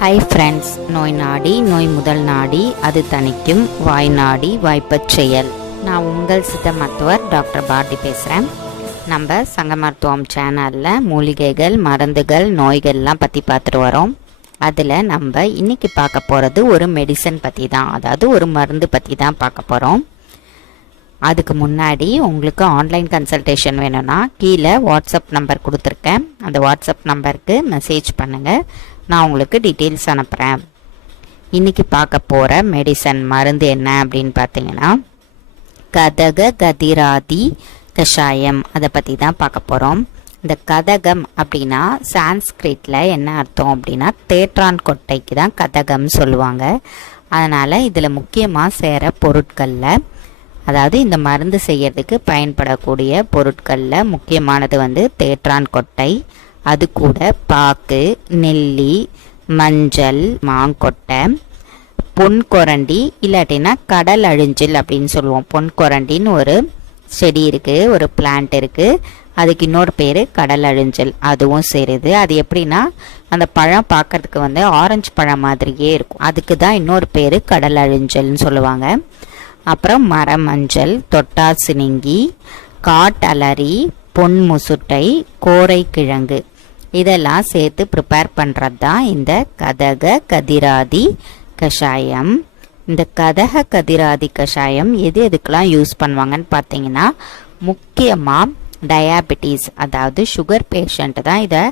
Hi friends, நோய் நாடி நோய் முதல் நாடி அது தணிக்கும், வாய் நாடி வாய்ப்பச் செயல். நான் உங்கள் சித்த மருத்துவர் டாக்டர் பாரதி பேசுகிறேன். நம்ம சங்க மருத்துவம் சேனலில் மூலிகைகள், மருந்துகள், நோய்கள்லாம் பற்றி பார்த்துட்டு வரோம். அதில் நம்ம இன்றைக்கி பார்க்க போகிறது ஒரு மெடிசன் பற்றி தான், அதாவது ஒரு மருந்து பற்றி தான் பார்க்க போகிறோம். அதுக்கு முன்னாடி உங்களுக்கு ஆன்லைன் கன்சல்டேஷன் வேணும்னா கீழே வாட்ஸ்அப் நம்பர் கொடுத்துருக்கேன். அந்த வாட்ஸ்அப் நம்பருக்கு மெசேஜ் பண்ணுங்கள், நான் உங்களுக்கு டீட்டெயில்ஸ் அனுப்புகிறேன். இன்றைக்கி பார்க்க போகிற மெடிசன் மருந்து என்ன அப்படின்னு பார்த்தீங்கன்னா கதக கதிராதி கஷாயம். அதை பற்றி தான் பார்க்க போகிறோம். இந்த கதகம் அப்படின்னா சான்ஸ்கிரிட்டில் என்ன அர்த்தம் அப்படின்னா தேற்றான் கொட்டைக்கு தான் கதகம் சொல்லுவாங்க. அதனால் இதில் முக்கியமாக சேர பொருட்களில், அதாவது இந்த மருந்து செய்யறதுக்கு பயன்படக்கூடிய பொருட்களில் முக்கியமானது தேற்றான் கொட்டை, அது கூட பாக்கு, நெல்லி, மஞ்சள், மாங்கொட்டை, பொன்கொரண்டி, இல்லாட்டினா கடல் அழிஞ்சில் அப்படின்னு சொல்லுவோம். பொன்கொரண்டின்னு ஒரு செடி இருக்குது, ஒரு பிளான்ட் இருக்குது, அதுக்கு இன்னொரு பேர் கடல் அழிஞ்சல், அதுவும் சேருது. அது எப்படின்னா அந்த பழம் பார்க்கறதுக்கு ஆரஞ்சு பழம் மாதிரியே இருக்கும், அதுக்கு தான் இன்னொரு பேர் கடல் அழிஞ்சல்னு சொல்லுவாங்க. அப்புறம் மரமஞ்சள், தொட்டாசினிங்கி, காட்டலரி, பொன் முசுட்டை, கோரை கிழங்கு, இதெல்லாம் சேர்த்து ப்ரிப்பேர் பண்ணுறது தான் இந்த கதக கதிராதி கஷாயம். இந்த கதக கதிராதி கஷாயம் எதுக்கெல்லாம் யூஸ் பண்ணுவாங்கன்னு பார்த்தீங்கன்னா முக்கியமாக டயாபெட்டிஸ், அதாவது சுகர் பேஷண்ட் தான் இதை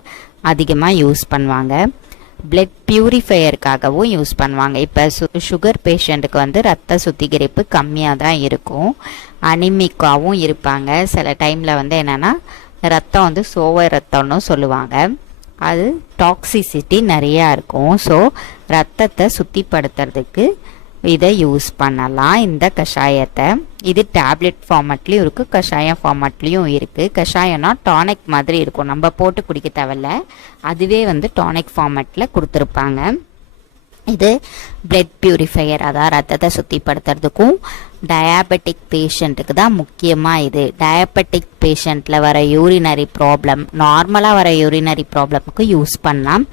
அதிகமாக யூஸ் பண்ணுவாங்க. பிளட் பியூரிஃபையருக்காகவும் யூஸ் பண்ணுவாங்க. இப்போ சுகர் பேஷண்ட்டுக்கு ரத்த சுத்திகரிப்பு கம்மியாக தான் இருக்கும், அனிமிக்காவும் இருப்பாங்க. சில டைமில் என்னென்னா ரத்தம் சோவை ரத்தம்னு சொல்லுவாங்க, அது டாக்ஸிசிட்டி நிறையா இருக்கும். ஸோ ரத்தத்தை சுத்திப்படுத்துறதுக்கு இதை யூஸ் பண்ணலாம், இந்த கஷாயத்தை. இது டேப்லெட் ஃபார்மட்லேயும் இருக்குது, கஷாயம் ஃபார்மட்லேயும் இருக்குது. கஷாயம்னா டானிக் மாதிரி இருக்கும், நம்ம போட்டு குடிக்க தேவையில்ல, அதுவே டானிக் ஃபார்மட்டில் கொடுத்துருப்பாங்க. இது பிளட் பியூரிஃபையர், அதாவது ரத்தத்தை சுத்திப்படுத்துறதுக்கும் டயாபெட்டிக் பேஷண்ட்டுக்கு தான் முக்கியமாக. இது டயாபெட்டிக் பேஷண்ட்டில் வர யூரினரி ப்ராப்ளம், நார்மலாக வர யூரினரி ப்ராப்ளமுக்கு யூஸ் பண்ணலாம்.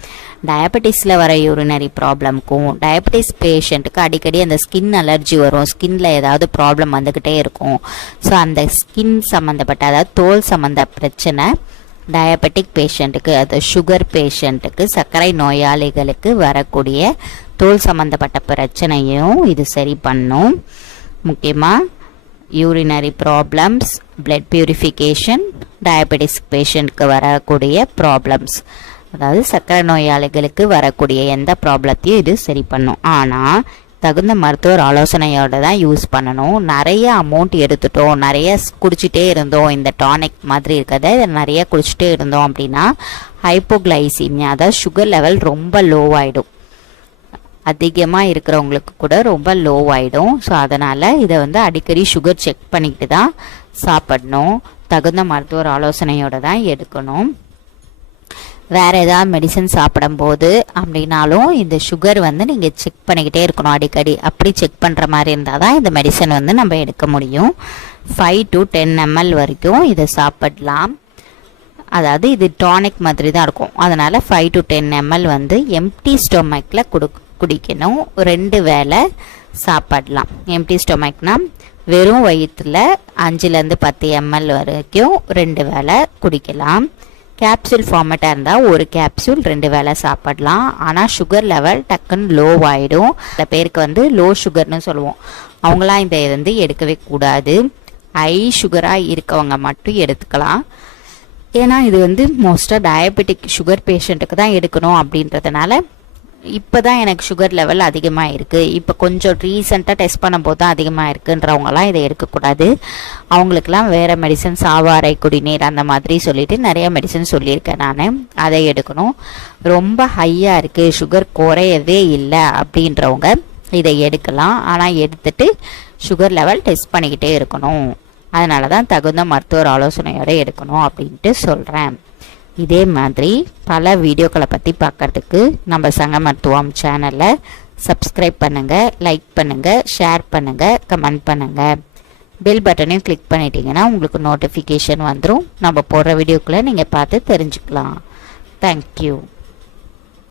டயபெட்டிஸில் வர யூரினரி ப்ராப்ளமுக்கும், டயபெட்டிஸ் பேஷண்ட்டுக்கு அடிக்கடி அந்த ஸ்கின் அலர்ஜி வரும், ஸ்கின்ல ஏதாவது ப்ராப்ளம் வந்துக்கிட்டே இருக்கும். ஸோ அந்த ஸ்கின் சம்மந்தப்பட்ட, அதாவது தோல் சம்மந்த பிரச்சனை டயபெட்டிக் பேஷண்ட்டுக்கு, அது சுகர் பேஷண்ட்டுக்கு, சர்க்கரை நோயாளிகளுக்கு வரக்கூடிய தோல் சம்மந்தப்பட்ட பிரச்சனையும் இது சரி பண்ணும். முக்கியமாக urinary problems, blood purification, diabetes பேஷண்ட்க்கு வரக்கூடிய ப்ராப்ளம்ஸ், அதாவது சர்க்கரை நோயாளிகளுக்கு வரக்கூடிய எந்த ப்ராப்ளத்தையும் இது சரி பண்ணும். ஆனால் தகுந்த மருத்துவர் ஆலோசனையோடு தான் யூஸ் பண்ணணும். நிறைய அமௌண்ட் எடுத்துட்டோம், நிறைய குடிச்சிட்டே இருந்தோம், இந்த டானிக் மாதிரி இருக்கிறத இதை நிறைய குடிச்சிட்டே இருந்தோம் அப்படின்னா ஹைப்போகிளைசீமியா, அதாவது சுகர் லெவல் ரொம்ப லோவாயிடும். அதிகமாக இருக்கிறவங்களுக்கு கூட ரொம்ப லோவாயிடும். ஸோ அதனால் இதை அடிக்கடி சுகர் செக் பண்ணிக்கிட்டு தான் சாப்பிடணும், தகுந்த மருத்துவர் ஆலோசனையோடு தான் எடுக்கணும். வேறு ஏதாவது மெடிசன் சாப்பிடும்போது அப்படின்னாலும் இந்த சுகர் நீங்கள் செக் பண்ணிக்கிட்டே இருக்கணும் அடிக்கடி. அப்படி செக் பண்ணுற மாதிரி இருந்தால் தான் இந்த மெடிசன் நம்ம எடுக்க முடியும். 5 to 10 ml வரைக்கும் இதை சாப்பிடலாம். அதாவது இது டானிக் மாதிரி தான் இருக்கும், அதனால் 5 to 10 ml எம்டி ஸ்டொமக்கில் குடிக்கணும். 2 வேளை சாப்பிடலாம். எம்டி ஸ்டொமக்னா வெறும் வயிற்றில் 5 to 10 ml வரைக்கும் 2 வேளை குடிக்கலாம். கேப்சூல் ஃபார்மேட்டாக இருந்தால் ஒரு கேப்சூல் 2 வேளை சாப்பிடலாம். ஆனால் சுகர் லெவல் டக்குன்னு லோவாயிடும். சில பேருக்கு லோ சுகர்னு சொல்லுவோம், அவங்களாம் இதை எடுக்கவே கூடாது. ஹை சுகராக இருக்கவங்க மட்டும் எடுத்துக்கலாம். ஏன்னா இது மோஸ்ட்டாக டயபெட்டிக் சுகர் பேஷண்ட்டுக்கு தான் எடுக்கணும் அப்படின்றதுனால இப்போ தான் எனக்கு சுகர் லெவல் அதிகமாக இருக்குது, இப்போ கொஞ்சம் ரீசெண்டாக டெஸ்ட் பண்ணும்போது தான் அதிகமாக இருக்குன்றவங்களாம் இதை எடுக்கக்கூடாது. அவங்களுக்கெல்லாம் வேறு மெடிசன், சாவாரை குடிநீர் அந்த மாதிரி சொல்லிட்டு நிறைய மெடிசன் சொல்லியிருக்கேன் நான், அதை எடுக்கணும். ரொம்ப ஹையாக இருக்குது, சுகர் குறையவே இல்லை அப்படின்றவங்க இதை எடுக்கலாம். ஆனால் எடுத்துட்டு சுகர் லெவல் டெஸ்ட் பண்ணிக்கிட்டே இருக்கணும். அதனால தான் தகுந்த மருத்துவர் ஆலோசனையோடு எடுக்கணும் அப்படின்ட்டு சொல்கிறேன். இதே மாதிரி பல வீடியோக்களை பற்றி பார்க்கறதுக்கு நம்ம சங்க மருத்துவம் சேனலை சப்ஸ்கிரைப் பண்ணுங்கள், லைக் பண்ணுங்கள், ஷேர் பண்ணுங்கள், கமெண்ட் பண்ணுங்கள். பெல் பட்டனையும் கிளிக் பண்ணிட்டீங்கன்னா உங்களுக்கு நோட்டிஃபிகேஷன் வந்துடும். நம்ம போடுற வீடியோக்களை நீங்கள் பார்த்து தெரிஞ்சுக்கலாம். தேங்க்யூ.